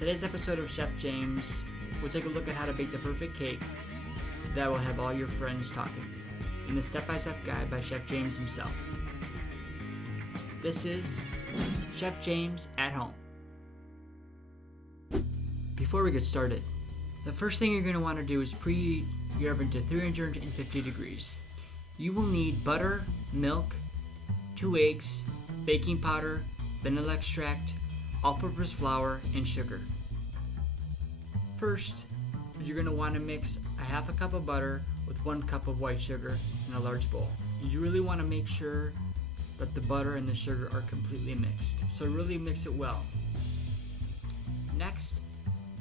today's episode of Chef James, we'll take a look at how to bake the perfect cake that will have all your friends talking in the step-by-step guide by Chef James himself. This is Chef James at Home. Before we get started, the first thing you're going to want to do is preheat your oven to 350 degrees. You will need butter, milk, 2 eggs, baking powder, vanilla extract, all-purpose flour, and sugar. First, you're going to want to mix a half a cup of butter with 1 cup of white sugar in a large bowl. You really want to make sure that the butter and the sugar are completely mixed, so really mix it well. Next,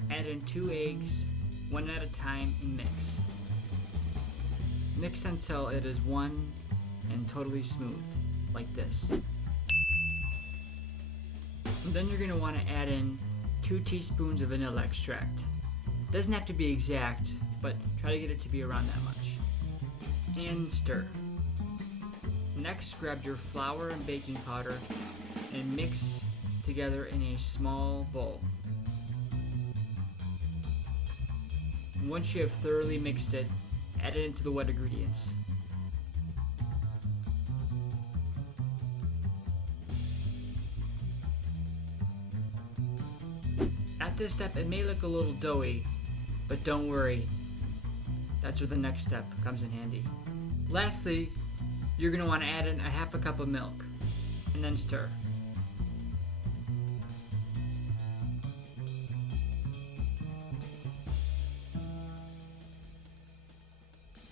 add in 2 eggs, one at a time, and mix. Mix until it is one and totally smooth, like this. And then you're going to want to add in 2 teaspoons of vanilla extract. It doesn't have to be exact, but try to get it to be around that much. And stir. Next, grab your flour and baking powder and mix together in a small bowl. Once you have thoroughly mixed it, add it into the wet ingredients. At this step, it may look a little doughy, but don't worry. That's where the next step comes in handy. Lastly, you're going to want to add in a half a cup of milk and then stir.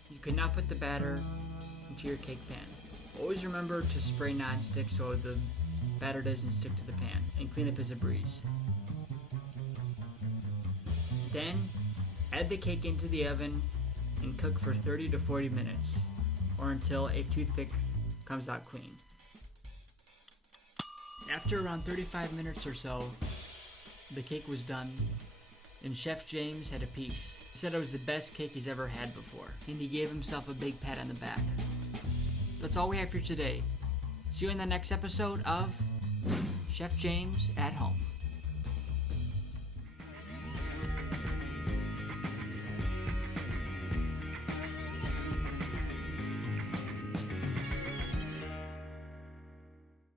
You can now put the batter into your cake pan. Always remember to spray non-stick so the batter doesn't stick to the pan, and clean up as a breeze. Then, add the cake into the oven and cook for 30 to 40 minutes, or until a toothpick comes out clean. After around 35 minutes or so, the cake was done, and Chef James had a piece. He said it was the best cake he's ever had before, and he gave himself a big pat on the back. That's all we have for today. See you in the next episode of Chef James at Home.